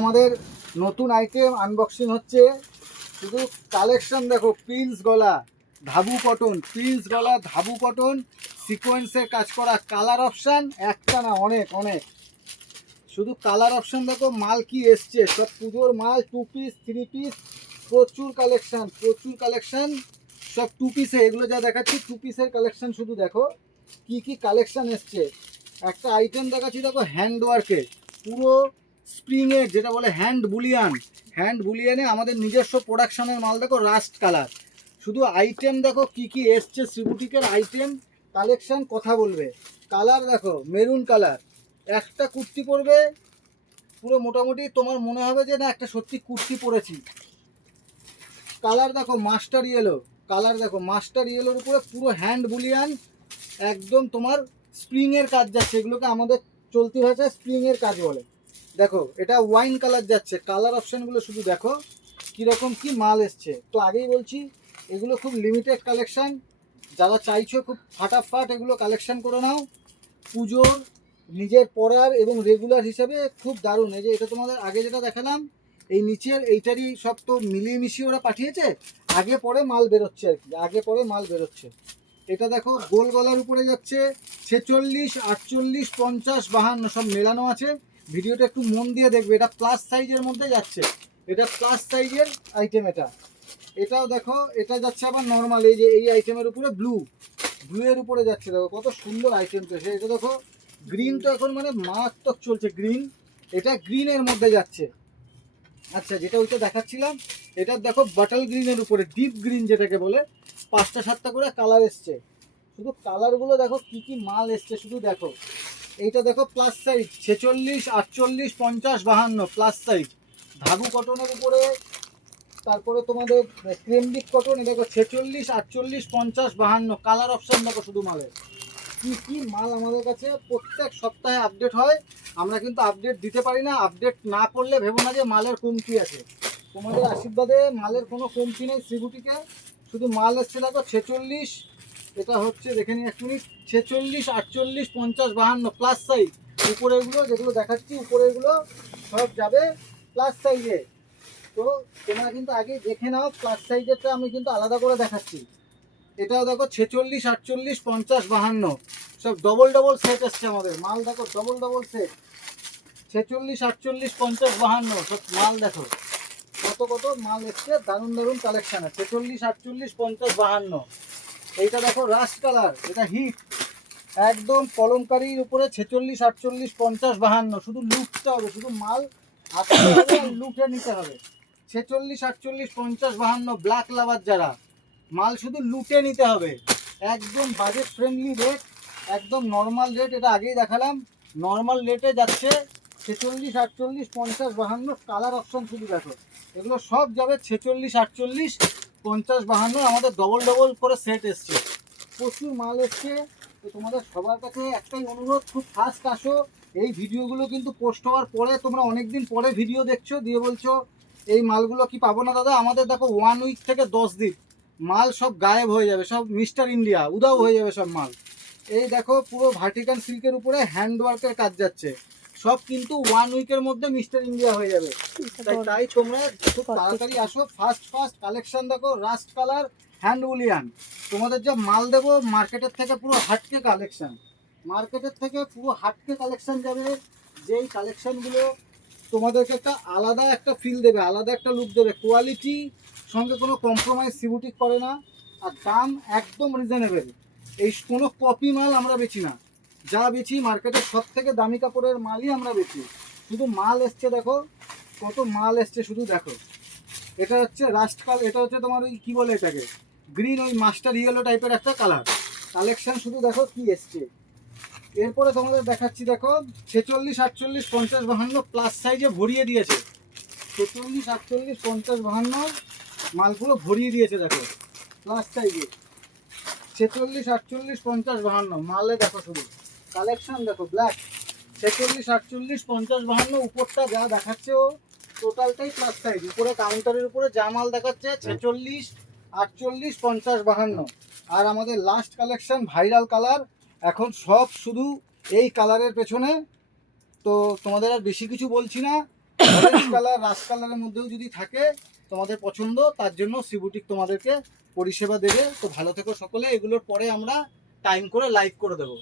আমাদের নতুন item unboxing হচ্ছে। শুধু কালেকশন দেখো, প্রিন্স গলা ধাবু কটন, প্রিন্স গলা ধাবু কটন সিকোয়েন্সের কাজ করা। কালার অপশান একটা না, অনেক অনেক। শুধু কালার অপশান দেখো, মাল কি এসছে, সব পুজোর মাল। 2 পিস 3 পিস, প্রচুর কালেকশান, প্রচুর কালেকশান। সব 2 পিসে, এগুলো যা দেখাচ্ছি 2 পিসের কালেকশান। শুধু দেখো কি কি কালেকশান এসছে। একটা আইটেম দেখাচ্ছি দেখো, হ্যান্ড ওয়ার্কের, পুরো স্প্রিংয়ের, যেটা বলে হ্যান্ড বুলিয়ান। হ্যান্ড বুলিয়ানে আমাদের নিজস্ব প্রোডাকশনের মাল দেখো, রাস্ট কালার। শুধু আইটেম দেখো কি কি এসছে, শ্রীবুটিকের আইটেম কালেকশান কথা বলবে। কালার দেখো, মেরুন কালার। একটা কুর্তি পরবে, পুরো মোটামুটি তোমার মনে হবে যে না একটা সত্যি কুর্তি পরেছি। কালার দেখো মাস্টার ইয়েলো, কালার দেখো মাস্টার ইয়েলোর উপরে পুরো হ্যান্ড বুলিয়ান, একদম তোমার স্প্রিংয়ের কাজ যাচ্ছে। এগুলোকে আমাদের চলতি ভাষায় স্প্রিংয়ের কাজ বলে। দেখো এটা ওয়াইন কালার যাচ্ছে। কালার অপশানগুলো শুধু দেখো কীরকম কি মাল এসছে। তো আগেই বলছি, এগুলো খুব লিমিটেড কালেকশান। যারা চাইছো খুব ফাটাফাট এগুলো কালেকশান করে নাও। পুজোর নিজের পরার এবং রেগুলার হিসেবে খুব দারুণ। এই যে এটা তোমাদের আগে যেটা দেখালাম, এই নিচের এইটারই সব তো মিলিয়ে মিশিয়ে ওরা পাঠিয়েছে। আগে পরে মাল বেরোচ্ছে আর কি, আগে পরে মাল বেরোচ্ছে। এটা দেখো গোল গলার উপরে যাচ্ছে, 46, 48, 50, 52 সব মেলানো আছে। ভিডিওটা একটু মন দিয়ে দেখবে। এটা প্লাস সাইজের মধ্যে যাচ্ছে, এটা প্লাস সাইজের আইটেম। এটাও দেখো, এটা যাচ্ছে আবার নর্মাল। এই যে এই আইটেমের উপরে ব্লু এর উপরে যাচ্ছে। দেখো কত সুন্দর আইটেম পেয়েছে। এটা দেখো গ্রিন, তো এখন মানে মারাত্মক চলছে গ্রিন। এটা গ্রিনের মধ্যে যাচ্ছে। আচ্ছা, যেটা ওইটা দেখাচ্ছিলাম, এটা দেখো বাটাল গ্রিনের উপরে, ডিপ গ্রিন যেটাকে বলে। 5টা 7টা করে কালার এসছে। শুধু কালারগুলো দেখো কি কি মাল এসছে, শুধু দেখো। এইটা দেখো প্লাস সাইজ, 46, 48, 50, 52 প্লাস সাইজ ধাবু কটনের উপরে। তারপরে তোমাদের ক্রেমবিক কটন, এটা দেখো 46, 48, 50, 52 কালার অপশান দেখো। শুধু মালের কি কি মাল আমাদের কাছে প্রত্যেক সপ্তাহে আপডেট হয়। আমরা কিন্তু আপডেট দিতে পারি না। আপডেট না করলে ভেবো না যে মালের কমতি আছে। তোমাদের আশীর্বাদে মালের কোনো কমতি নেই শ্রীবুটিকে। শুধু মাল এসছে দেখো 46, এটা হচ্ছে দেখে নিই 1 মিনিট, 46, 48, 50, 52 প্লাস সাইজ। উপরেগুলো যেগুলো দেখাচ্ছি, উপরেগুলো সব যাবে প্লাস সাইজে। তো তোমরা কিন্তু আগে দেখে নাও, প্লাস সাইজেরটা আমি কিন্তু আলাদা করে দেখাচ্ছি। এটাও দেখো 46, 48, 50, 52 সব ডবল ডবল সেট এসছে আমাদের মাল। দেখো ডবল ডবল সেট, 46, 48, 50, 52 সব মাল দেখো কত কত মাল এসছে। দারুণ দারুণ কালেকশানে 46, 48, 50, 52। এইটা দেখো রাস্ট কালার, এটা হিট একদম কলমকারির উপরে, 46, 48, 50, 52 শুধু লুটতে হবে, শুধু মাল হাতে হবে আর লুটে নিতে হবে। 46, 48, 50, 52 ব্ল্যাক লাভার যারা, মাল শুধু লুটে নিতে হবে। একদম বাজেট ফ্রেন্ডলি রেট, একদম নর্মাল রেট। এটা আগেই দেখালাম, নর্মাল রেটে যাচ্ছে 46, 48, 50, 52 কালার অপশান শুধু দেখো। এগুলো সব যাবে 46, 48, 50, 52। আমাদের ডবল ডবল করে সেট এসছে, প্রচুর মাল এসছে। তো তোমাদের সবার কাছে একটাই অনুরোধ, খুব ফাস্ট আসো। এই ভিডিওগুলো কিন্তু পোস্ট হওয়ার পরে তোমরা অনেক দিন পরে ভিডিও দেখছো, দিয়ে বলছো এই মালগুলো কি পাবো না দাদা। আমাদের দেখো 1 উইক থেকে 10 দিন মাল সব গায়েব হয়ে যাবে, সব মিস্টার ইন্ডিয়া উদাও হয়ে যাবে সব মাল। এই দেখো পুরো ভার্টিকাল সিল্কের উপরে হ্যান্ড ওয়ার্কের কাজ যাচ্ছে, সব কিন্তু 1 উইকের মধ্যে মিস্টার ইন্ডিয়া হয়ে যাবে। তাই তোমরা খুব তাড়াতাড়ি আসো, ফাস্ট ফাস্ট কালেকশন দেখো। Rust colour, hand woollen. তোমাদের যা মাল দেবো মার্কেটের থেকে পুরো হাটকে কালেকশন, মার্কেটের থেকে পুরো হাটকে কালেকশন যাবে। যেই কালেকশনগুলো তোমাদেরকে একটা আলাদা একটা ফিল দেবে, আলাদা একটা লুক দেবে। কোয়ালিটি সঙ্গে কোনো কম্প্রোমাইজ সিবুটিক করে না, আর দাম একদম রিজনেবল। এই কোনো কপি মাল আমরা বেচি না, যা বেচি মার্কেটের সব থেকে দামি কাপড়ের মালই আমরা বেচি। শুধু মাল এসছে দেখো, কত মাল এসছে শুধু দেখো। এটা হচ্ছে রাস্ট কালার, এটা হচ্ছে তোমার ওই কী বলে এটাকে, গ্রিন, ওই মাস্টার ইয়েলো টাইপের একটা কালার কালেকশন। শুধু দেখো কি এসছে। এরপরে তোমাদের দেখাচ্ছি দেখো 46, 48, 50, 52 প্লাস সাইজে ভরিয়ে দিয়েছে। 46, 48, 50, 52 মালগুলো ভরিয়ে দিয়েছে দেখো প্লাস সাইজে। 46, 48, 50, 52 মালে দেখো শুধু কালেকশন দেখো। ব্ল্যাক 46, 48, 50, 52 উপরটা যা দেখাচ্ছে ও টোটালটাই প্লাস সাইজ। উপরে কাউন্টারের উপরে যা মাল দেখাচ্ছে 46, 48, 50, 52। আর আমাদের লাস্ট কালেকশন ভাইরাল কালার, এখন সব শুধু এই কালারের পেছনে। তো তোমাদের আর বেশি কিছু বলছি না, অরেঞ্জ কালার রাস্ট কালারের মধ্যেও যদি থাকে তোমাদের পছন্দ, তার জন্য শ্রীবুটিক তোমাদেরকে পরিষেবা দেবে। তো ভালো থেকো সকলে, এগুলোর পরে আমরা টাইম করে লাইভ করে দেবো।